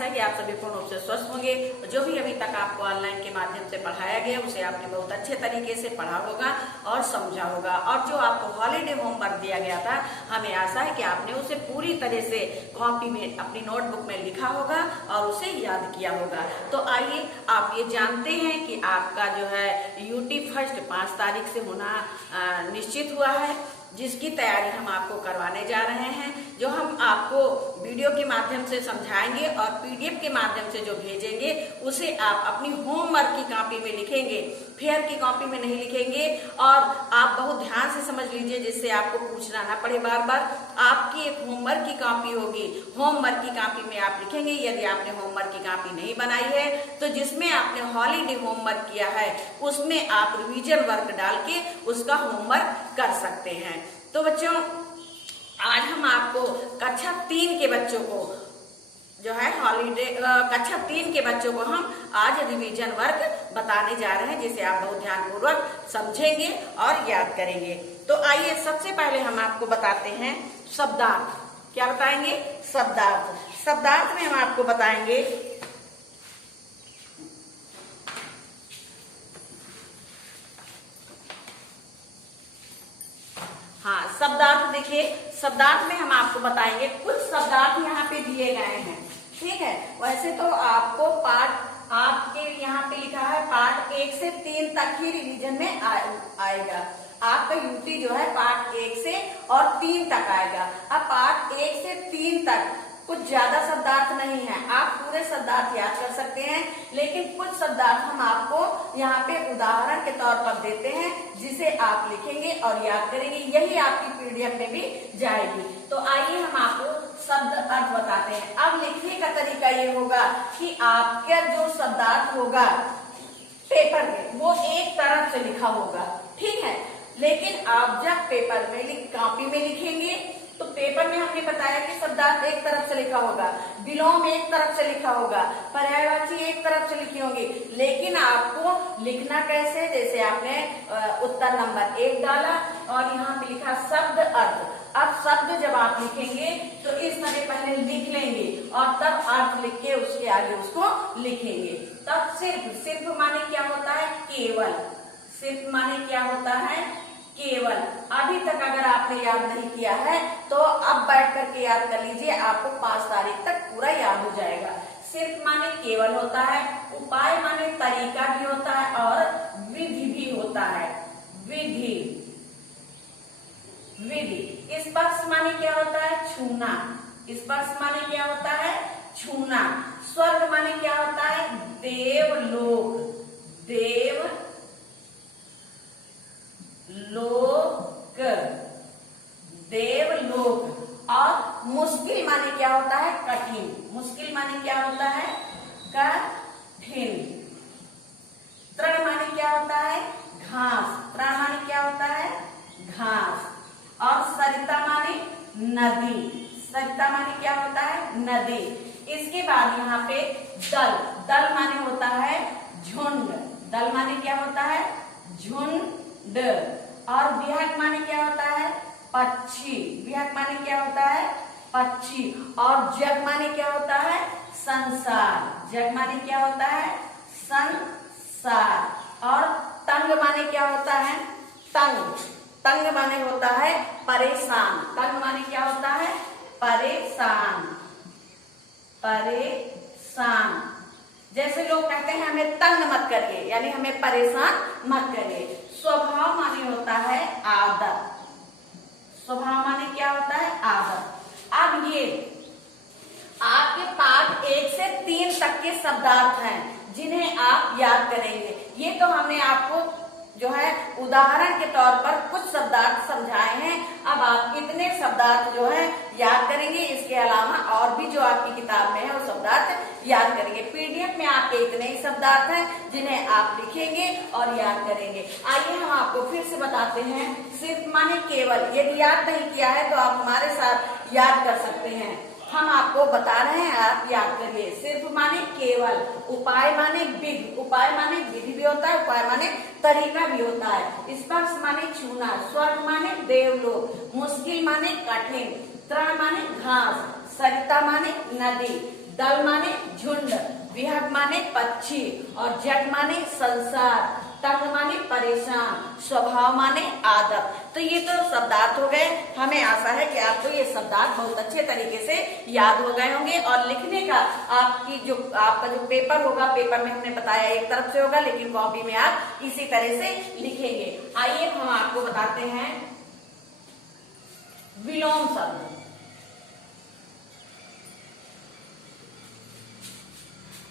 आशा है कि आप सभी पूर्ण रूप से स्वस्थ होंगे। जो भी अभी तक आपको ऑनलाइन के माध्यम से पढ़ाया गया उसे आपने बहुत अच्छे तरीके से पढ़ा होगा और समझा होगा, और जो आपको हॉलीडे होमवर्क दिया गया था हमें आशा है कि आपने उसे पूरी तरह से कॉपी में अपनी नोटबुक में लिखा होगा और उसे याद किया होगा। तो आइए, आप ये जानते हैं कि आपका जो है यूटी फर्स्ट 5 तारीख से होना निश्चित हुआ है, जिसकी तैयारी हम आपको करवाने जा रहे हैं, जो हम आपको वीडियो के माध्यम से समझाएंगे और पीडीएफ के माध्यम से जो भेजेंगे उसे आप अपनी होमवर्क की कॉपी में लिखेंगे, फेयर की कॉपी में नहीं लिखेंगे। और आप बहुत ध्यान से समझ लीजिए, जिससे आपको पूछना ना पड़े बार बार। आपकी एक होमवर्क की कॉपी होगी, होमवर्क की कॉपी में आप लिखेंगे। यदि आपने होमवर्क की कॉपी नहीं बनाई है तो जिसमें आपने हॉलीडे होमवर्क किया है उसमें आप रिवीजन वर्क डाल के उसका होमवर्क कर सकते हैं। तो बच्चों, आज हम आपको कक्षा 3 के बच्चों को जो है कक्षा 3 के बच्चों को हम आज रिवीजन वर्क बताने जा रहे हैं, जिसे आप बहुत ध्यानपूर्वक समझेंगे और याद करेंगे। तो आइए, सबसे पहले हम आपको बताते हैं शब्दार्थ। क्या बताएंगे? शब्दार्थ। शब्दार्थ में हम आपको बताएंगे शब्दार्थ। देखिए, शब्दार्थ में हम आपको बताएंगे कुछ शब्दार्थ यहाँ पे दिए गए हैं, ठीक है। वैसे तो आपको पार्ट आपके यहाँ पे लिखा है पार्ट 1 से 3 तक ही रिवीजन में आएगा। आपका यूटी जो है पार्ट 1 से और 3 तक आएगा। अब पार्ट 1 से 3 तक कुछ ज्यादा शब्दार्थ नहीं है, आप पूरे शब्दार्थ याद कर सकते हैं, लेकिन कुछ शब्दार्थ हम आपको यहाँ पे उदाहरण के तौर पर देते हैं, जिसे आप लिखेंगे और याद करेंगे। यही आपकी पीडीएफ में भी जाएगी। तो आइए हम आपको शब्द अर्थ बताते हैं। अब लिखने का तरीका ये होगा कि आपका जो शब्दार्थ होगा पेपर में वो एक तरफ से लिखा होगा, ठीक है। लेकिन आप जब पेपर में कॉपी में लिखेंगे तो पेपर में हमने बताया कि शब्दार्थ एक तरफ से लिखा होगा, विलोम एक तरफ से लिखा होगा, पर्यायवाची एक तरफ से लिखी होंगी। लेकिन आपको लिखना कैसे? जैसे आपने उत्तर नंबर 1 डाला और यहाँ पे लिखा शब्द अर्थ। अब शब्द जब आप लिखेंगे तो इस तरह पहले लिख लेंगे और तब अर्थ लिख के उसके आगे उसको लिखेंगे। तब सिर्फ माने क्या होता है? केवल। सिर्फ माने क्या होता है? केवल। अभी तक अगर आपने याद नहीं किया है तो अब बैठ करके याद कर लीजिए, आपको 5 तारीख तक पूरा याद हो जाएगा। सिर्फ माने केवल होता है, उपाय माने तरीका भी होता है और विधि भी होता है। विधि। स्पर्श माने क्या होता है? छूना। स्पर्श माने क्या होता है? छूना। स्वर्ग माने क्या होता है? देवलोक। देवलोक। देवलोक। और मुश्किल माने क्या होता है? कठिन। मुश्किल माने क्या होता है? कठिन। तृण माने क्या होता है? घास। तृण माने क्या होता है? घास। और सरिता माने नदी। सरिता माने क्या होता है? नदी। इसके बाद यहाँ पे दल। दल माने होता है झुंड। दल माने क्या होता है? झुंड। और विहंग माने क्या होता है? पक्षी। विहंग माने क्या होता है? पक्षी। और जग माने क्या होता है? संसार। जग माने क्या होता है? संसार। और तंग माने क्या होता है? तंग। तंग माने होता है परेशान। तंग माने क्या होता है? परेशान। परेशान। जैसे लोग कहते हैं हमें तंग मत करिए, यानी हमें परेशान मत करिए। स्वभाव माने होता है आदत। स्वभाव माने क्या होता है? आदत। अब ये आपके पार्ट 1 से 3 तक के शब्दार्थ हैं, जिन्हें आप याद करेंगे। ये तो हमने आपको जो है उदाहरण के तौर पर कुछ शब्दार्थ समझाए हैं। अब आप इतने शब्दार्थ जो है याद करेंगे, इसके अलावा और भी जो आपकी किताब में है वो शब्दार्थ याद करेंगे। पीडीएफ में आपके इतने ही शब्दार्थ हैं जिन्हें आप लिखेंगे और याद करेंगे। आइए हम आपको फिर से बताते हैं। सिर्फ माने केवल। यदि याद नहीं किया है तो आप हमारे साथ याद कर सकते हैं। हम आपको बता रहे हैं, आप याद करिए। सिर्फ माने केवल। उपाय माने विधि। उपाय माने विधि भी होता है, उपाय माने तरीका भी होता है। स्पर्श माने छूना। स्वर्ग माने देवलोक। मुश्किल माने कठिन। तृण माने घास। सरिता माने नदी। दल माने झुंड, विहग माने पक्षी और जट माने संसार, तंग माने परेशान, स्वभाव माने आदत। तो ये तो शब्दार्थ हो गए। हमें आशा है कि आपको ये शब्दार्थ बहुत अच्छे तरीके से याद हो गए होंगे और लिखने का आपका जो पेपर होगा, पेपर में हमने बताया एक तरफ से होगा, लेकिन कॉपी में आप इसी तरह से लिखेंगे। आइए हम आपको बताते हैं विलोम शब्द।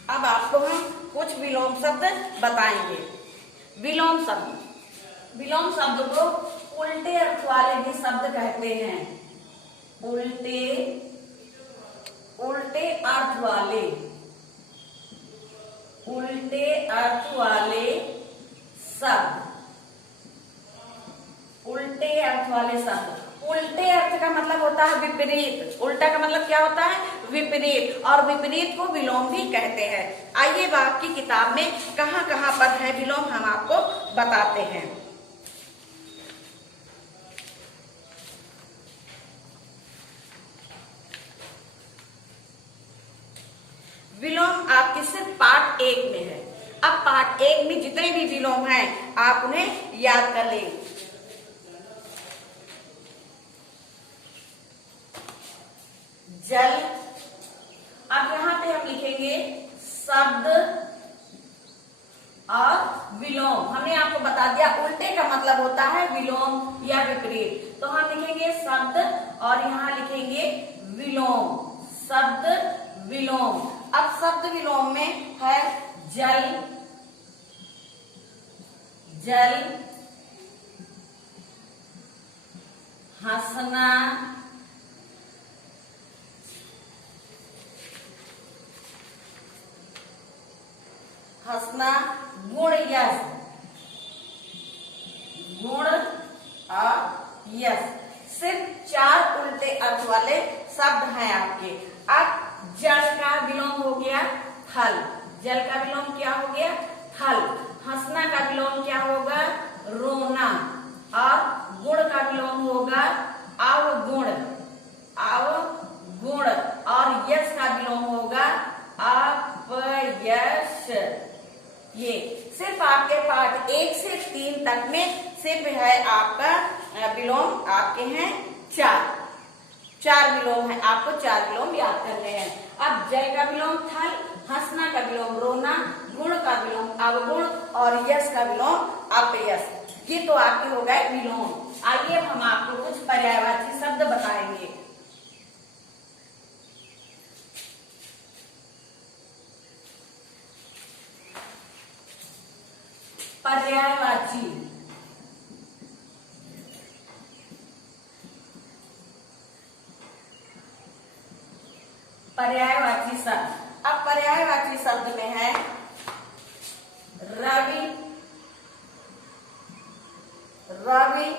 अब आपको हम कुछ विलोम शब्द बताएंगे। विलोम शब्द को उल्टे अर्थ वाले भी शब्द कहते हैं। उल्टे अर्थ वाले शब्द। उल्टे अर्थ का मतलब होता है विपरीत। उल्टा का मतलब क्या होता है? विपरीत। और विपरीत को विलोम भी कहते हैं। आइए आपकी किताब में कहां कहां पर है विलोम, हम आपको बताते हैं। विलोम आपके सिर्फ पार्ट 1 में है। अब पार्ट 1 में जितने भी विलोम हैं आप उन्हें याद कर लें। जल। अब यहां पे हम लिखेंगे शब्द और विलोम। हमने आपको बता दिया उल्टे का मतलब होता है विलोम या विपरीत, तो हम लिखेंगे शब्द और यहां लिखेंगे विलोम। शब्द विलोम। अब शब्द विलोम में है जल, हंसना, गुण यश, और यश। सिर्फ 4 उल्टे अर्थ वाले शब्द हैं आपके। अब जल का विलोम हो गया थल। जल का विलोम क्या हो गया? थल। हंसना का विलोम क्या होगा? रोना। और गुण का विलोम होगा अवगुण। और यश का विलोम होगा अपयश। ये सिर्फ आपके पार्ट 1 से 3 तक में सिर्फ है आपका विलोम। आपके हैं 4 विलोम है। आपको 4 विलोम याद करने हैं। अब जल का विलोम थल, हंसना का विलोम रोना, गुण का विलोम अवगुण और यश का विलोम अपयश। ये तो आपके हो गए विलोम। आइए हम आपको कुछ पर्यायवाची शब्द बताएंगे। पर्यायवाची शब्द। अब पर्यायवाची शब्द में है रवि,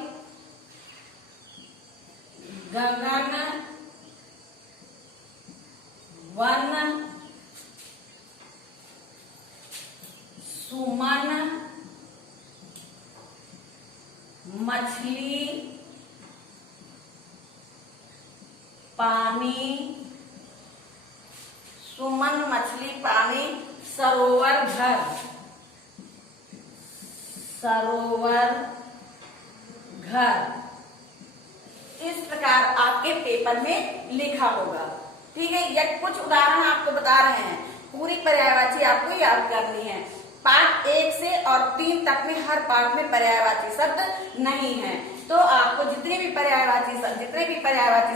गगन, वन, सुमन, मछली, पानी, सुमन, मछली, पानी, सरोवर, घर। इस प्रकार आपके पेपर में लिखा होगा। ठीक है, यह कुछ उदाहरण आपको बता रहे हैं। पूरी पर्यायवाची आपको याद करनी है। पार्ट 1 से और 3 तक में हर पार्ट में पर्यायवाची शब्द नहीं है, तो आपको जितने भी पर्यायवाची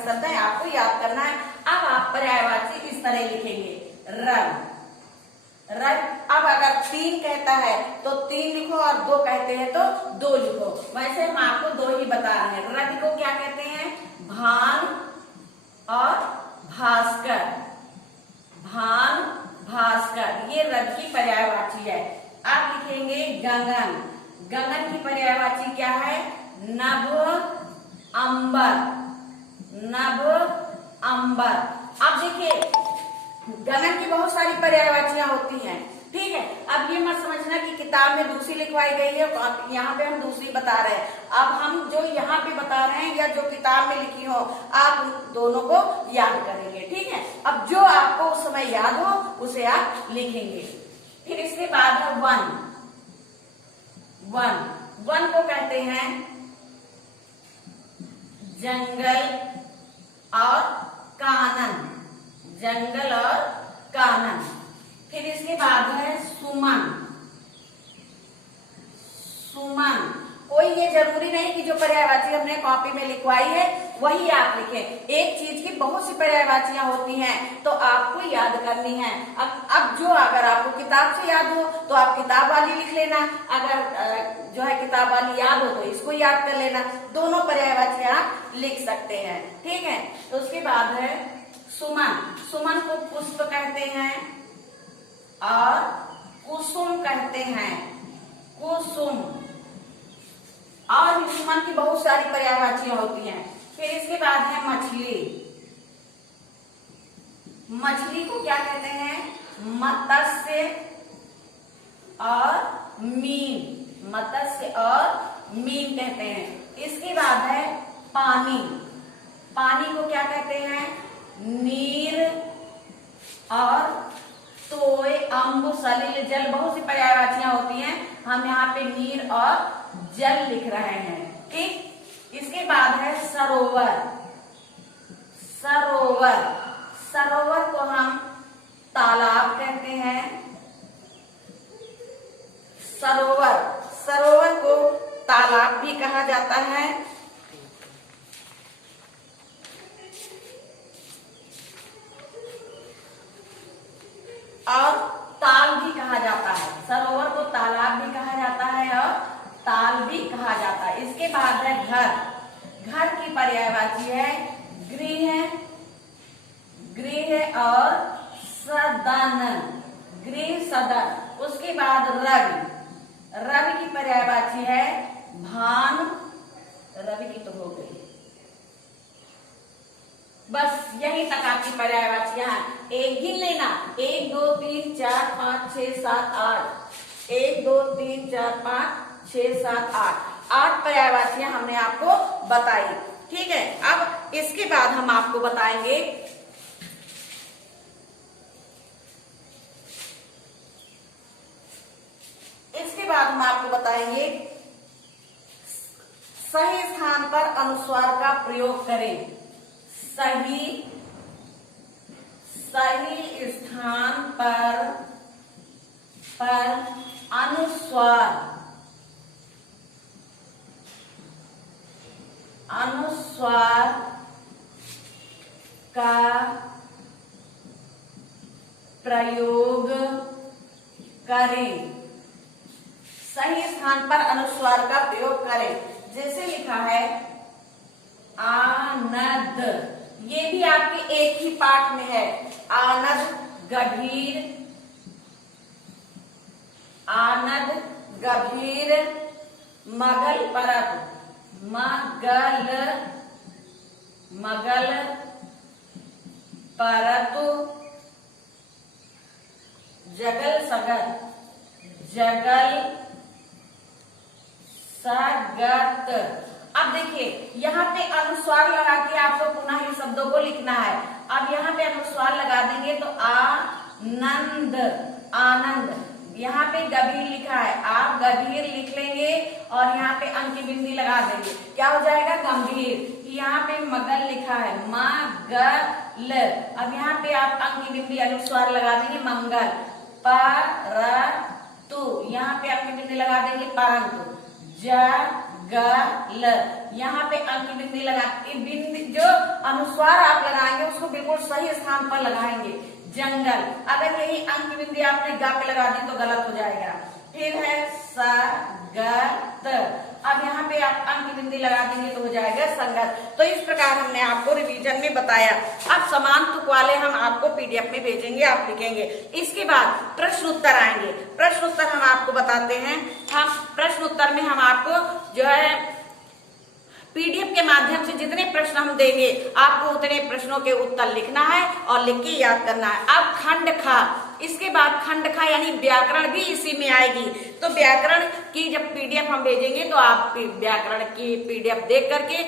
शब्द हैं आपको याद करना है। अब आप पर्यायवाची इस तरह लिखेंगे रंग। अब अगर 3 कहता है तो 3 लिखो और 2 कहते हैं तो 2 लिखो। वैसे हम आपको 2 ही बता रहे हैं। रंग को क्या कहते हैं? भान और भास्कर। ये रंग की पर्यायवाची है। आप लिखेंगे गगन। गगन की पर्यायवाची क्या है? नभ, अंबर। अब देखिए गगन की बहुत सारी पर्यायवाचियां होती हैं। ठीक है। अब ये मत समझना कि किताब में दूसरी लिखवाई गई है, यहाँ पे हम दूसरी बता रहे हैं। अब हम जो यहाँ पे बता रहे हैं या जो किताब में लिखी हो, आप उन दोनों को याद करेंगे। ठीक है। अब जो आपको उस समय याद हो उसे आप लिखेंगे। फिर इसके बाद है वन। वन, वन को कहते हैं जंगल और कानन। जंगल और कानन। फिर इसके बाद है सुमन। सुमन, कोई ये जरूरी नहीं कि जो पर्यायवाची हमने कॉपी में लिखवाई है वही आप लिखें। एक चीज की बहुत सी पर्यायवाचियां होती हैं तो आपको याद करनी है। अब जो अगर आपको किताब से याद हो तो आप किताब वाली लिख लेना, अगर जो है किताब वाली याद हो तो इसको याद कर लेना। दोनों पर्यायवाची आप लिख सकते हैं। ठीक है। तो उसके बाद है सुमन। सुमन को पुष्प कहते हैं और कुसुम कहते हैं। कुसुम। और भी सुमन की बहुत सारी पर्यायवाचियां होती हैं। फिर इसके बाद है मछली। मछली को क्या कहते हैं? मत्स्य और मीन। मत्स्य और मीन कहते हैं। इसके बाद है पानी। पानी को क्या कहते हैं? नीर और तोय, अम्बु, सलिल, जल, बहुत सी पर्यायवाचियां होती हैं। हम यहाँ पे नीर और जल लिख रहे हैं। ठीक। इसके बाद है सरोवर। सरोवर, सरोवर को हम तालाब कहते हैं। सरोवर, सरोवर को तालाब भी कहा जाता है। और ताल भी कहा जाता है। सरोवर को तालाब भी कहा जाता है और ताल भी कहा जाता है। इसके बाद है घर। घर की पर्यायवाची है गृह। गृह और सदन। गृह, सदन। उसके बाद रवि। रवि की पर्यायवाची है भानु। रवि की तो हो गई। बस यही तक आपकी पर्यायवाचियां हैं। एक गिन लेना, 1 2 3 4 5 6 7 8। 1 2 3 4 5 6 7 8। 8 पर्यायवाचियां हमने आपको बताई। ठीक है। अब इसके बाद हम आपको बताएंगे सही स्थान पर अनुस्वार का प्रयोग करें। सही स्थान पर अनुस्वार का प्रयोग करें। सही स्थान पर अनुस्वार का प्रयोग करें। जैसे लिखा है आनद, ये भी आपके एक ही पाठ में है। आनद गभीर, आनद गभीर, मगल परत, मगल परतु, जगल सगत, जगल सगत। अब देखिए यहाँ पे अनुस्वार लगा के आपको पुनः इन शब्दों को लिखना है। अब यहाँ पे अनुस्वार लगा देंगे तो आनंद, आनंद। यहाँ पे गभीर लिखा है, आप गभीर लिख लेंगे और यहाँ पे अंक की बिंदी लगा देंगे, क्या हो जाएगा? गंभीर। यहाँ पे मगल लिखा है, मगल। अब यहाँ पे आप अंक की बिंदी अनुस्वार लगा देंगे, मंगल। परतु, यहाँ पे अंक की बिंदी लगा देंगे, परंतु। जगल, यहाँ पे अंक की बिंदी लगा, बिंदी जो अनुस्वार आप लगाएंगे उसको बिल्कुल सही स्थान पर लगाएंगे। जंगल, अगर यही अंक की बिंदी आपने गा पे लगा दी तो गलत हो जाएगा। फिर है सगत, अब यहाँ पे आप अंक की बिंदी लगा देंगे तो हो जाएगा संगत। तो इस प्रकार हमने आपको रिवीजन में बताया। अब समान तुक वाले हम आपको पीडीएफ में भेजेंगे, आप लिखेंगे। इसके बाद प्रश्न उत्तर आएंगे। प्रश्न उत्तर हम आपको बताते हैं। हम प्रश्न उत्तर में हम आपको जो है पीडीएफ के माध्यम से जितने प्रश्न हम देंगे आपको उतने प्रश्नों के उत्तर लिखना है और लिख के याद करना है। अब खंड खा, इसके बाद खंड खा यानी व्याकरण भी इसी में आएगी। तो व्याकरण की जब पीडीएफ हम भेजेंगे तो आप व्याकरण की पीडीएफ देख करके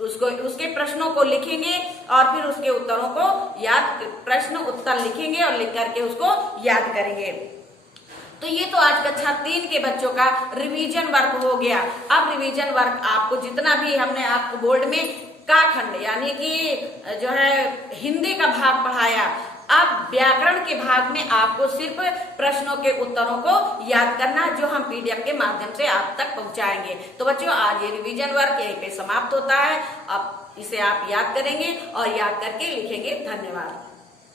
उसको उसके प्रश्नों को लिखेंगे और फिर उसके उत्तरों को प्रश्न उत्तर लिखेंगे और लिख करके उसको याद करेंगे। तो ये तो आज कक्षा 3 के बच्चों का रिवीजन वर्क हो गया। अब रिवीजन वर्क आपको जितना भी हमने आपको बोर्ड में का खंड यानी कि जो है हिंदी का भाग पढ़ाया, अब व्याकरण के भाग में आपको सिर्फ प्रश्नों के उत्तरों को याद करना, जो हम पीडीएफ के माध्यम से आप तक पहुंचाएंगे। तो बच्चों आज ये रिवीजन वर्क यहीं पे समाप्त होता है। अब इसे आप याद करेंगे और याद करके लिखेंगे। धन्यवाद।